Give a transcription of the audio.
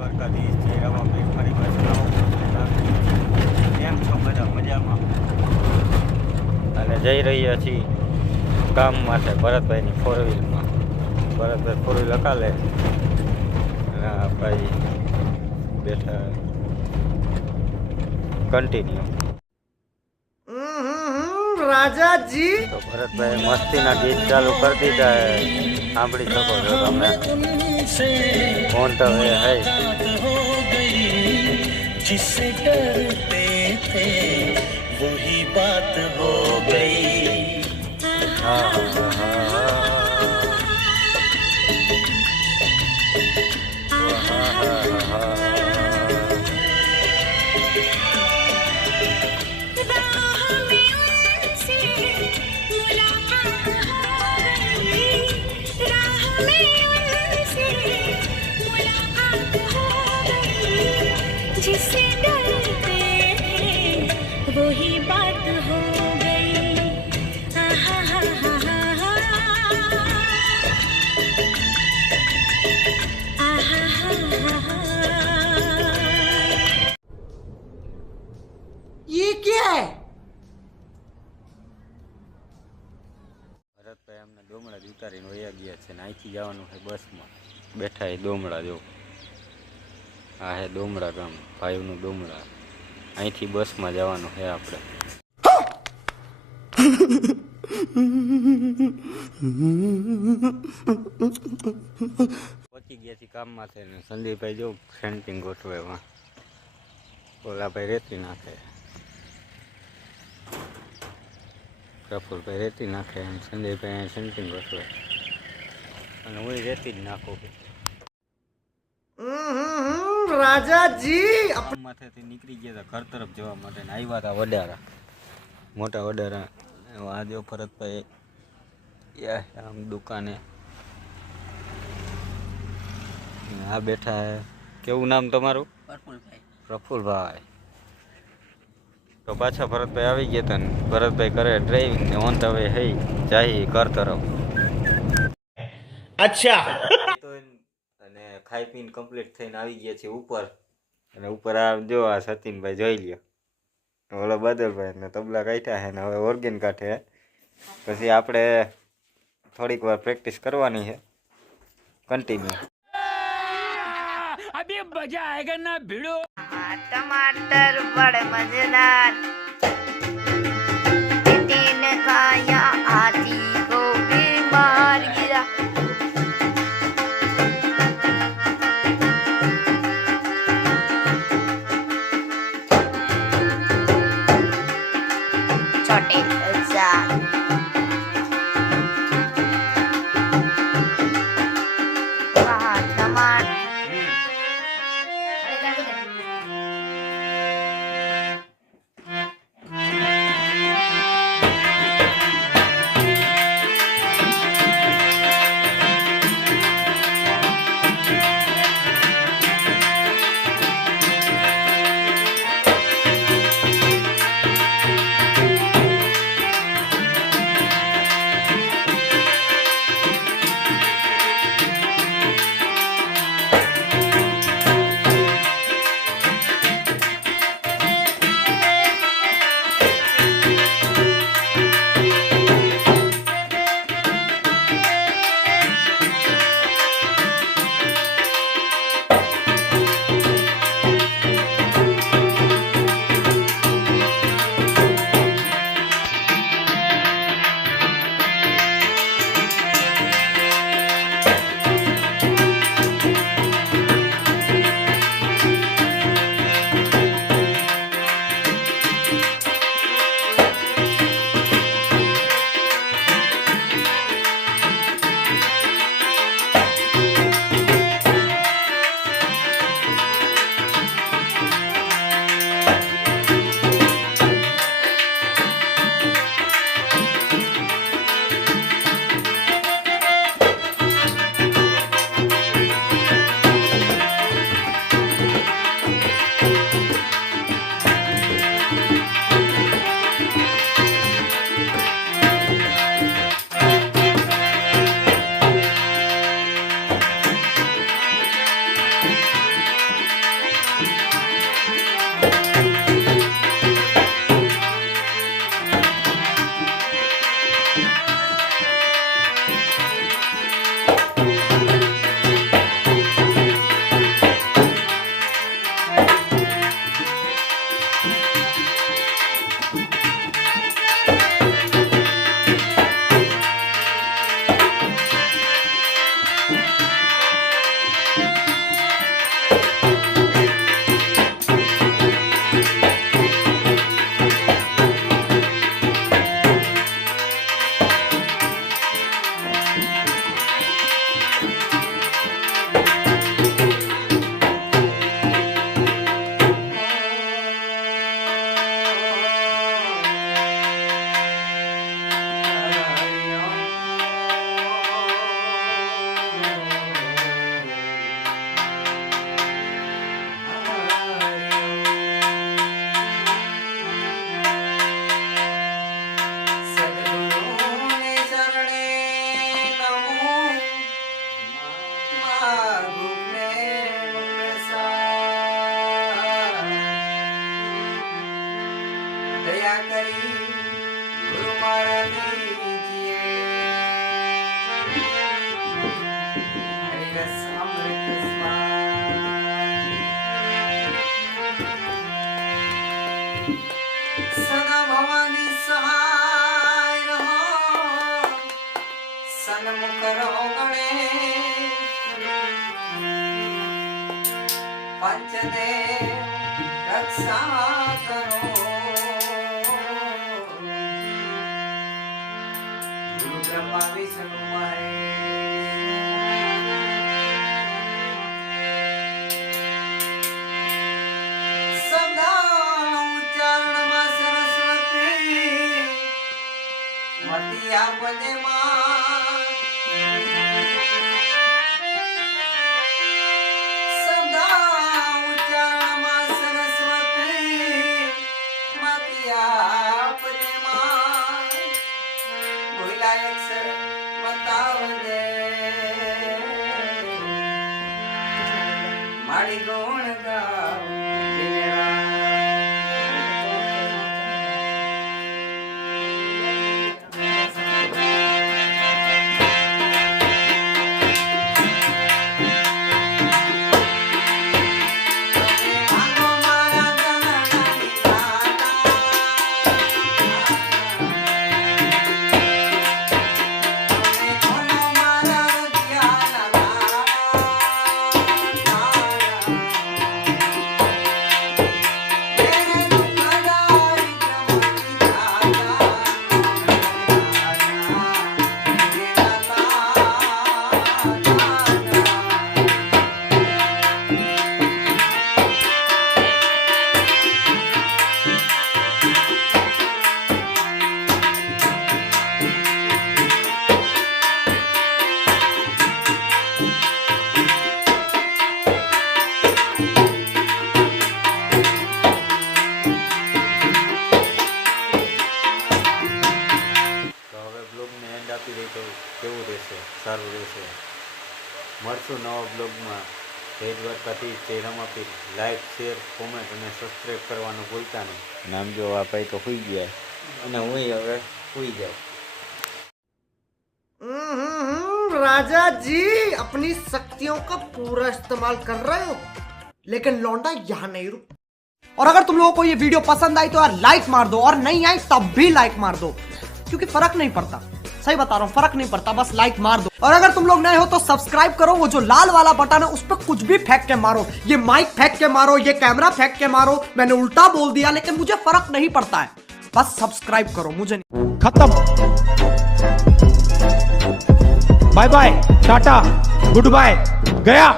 દ્વારકાધીશ જય રામાપીર ફરી પાછું કેમ છો બધા મજામાં? અને જઈ રહ્યા છીએ કામ માટે ભરતભાઈની ફોર વ્હીલમાં. ભરતભાઈ ફોર વ્હીલ હકાલે અને ભાઈ બેઠા કન્ટિન્યુ. राजा जी તો ભરતભાઈ મસ્તીના ગીત ચાલુ કરી દીધા સાંભળી શકો છો તમે. ફોન તો હે जिससे डरते थे वही बात हो गई. जिससे डरते थे वही बात हो गई. ये क्या है? ભરતભાઈ અમને ડોમડા જ ઉતારીને વયા ગયા છે ને અહીંથી જવાનું છે બસમાં. બેઠા એ ડોમડા જો આ હે ડોમડા ગામ, ભાઈનું ડોમડા. અહીંથી બસમાં જવાનું છે આપણે. પહોંચી ગયા છીએ કામમાં થઈને. સંદીપભાઈ જો સેન્ટિંગ ગોઠવે એમાં, ઓલાભાઈ રેતી નાખે, પ્રફુલભાઈ રેતી નાખે એમ સંદીપભાઈ સેન્ટિંગ ગોઠવે અને હું રેતી જ નાખું. राजा जी માથેથી નીકળી ગયા હતા ઘર તરફ જવા માટે ને આવ્યા હતા વડારા, મોટા વડારા. આ જો ભરતભાઈ આમ દુકાને આ બેઠા હે. કેવું નામ તમારું? પ્રફુલભાઈ. તો પાછા ભરતભાઈ આવી ગયા હતા ને ભરતભાઈ કરે ડ્રાઇવિંગ ને ઓન ધ વે હઈ જાય ઘર તરફ. अच्छा અને ખાઈ પીને કમ્પ્લીટ થઈને આવી ગયા છે ઉપર. અને ઉપર આ જો આ સતીનભાઈ જોઈ લ્યો, ઓલો બદલભાઈ ને તબલા કાઢ્યા છે ને હવે ઓર્ગેન કાઢે. પછી આપણે થોડીક વાર પ્રેક્ટિસ કરવાની છે કન્ટિન્યુ. अभी मजा आएगा ना भिड़ो. टमाटर बड़े मजेदार, बेटी ने खाया हाथी को बीमार गिरा. छोटे इंसान वहाँ टमाटर पंचदेव रक्षा करो गुरु ब्रह्मा विष्णु महेश सदा उच्चारण में सरस्वती मती आपने मां सदा उच्चारण में सरस्वती मती आपने मां भूला अक्षर बताव दे माड़ी गुण गाओ दिन આપી દઈ તો કેવું રહેશે, સારું રહેશે. મળશું નવા બ્લોગમાં. જય દ્વારકાથી, જય રમાપીર. લાઈક, શેર, કોમેન્ટ અને સબસ્ક્રાઈબ કરવાનું ભૂલતા નહીં. નામ જો આ ભાઈ તો સુઈ ગયા અને હું હવે સુઈ જાઉં. राजा जी अपनी शक्तियों का पूरा इस्तेमाल कर रहे हो लेकिन लौंडा यहाँ नहीं रुक. और अगर तुम लोगों को ये वीडियो पसंद आई तो यार लाइक मार दो और नहीं आई तब भी लाइक मार दो क्योंकि फर्क नहीं पड़ता. सही बता रहा हूँ, फर्क नहीं पड़ता, बस लाइक मार दो. और अगर तुम लोग नए हो तो सब्सक्राइब करो. वो जो लाल वाला बटन है उस पर कुछ भी फेंक के मारो. ये माइक फेंक के मारो, ये कैमरा फेंक के मारो. मैंने उल्टा बोल दिया लेकिन मुझे फर्क नहीं पड़ता है. बस सब्सक्राइब करो. मुझे नहीं. खत्म. Bye bye, tata, goodbye, गया.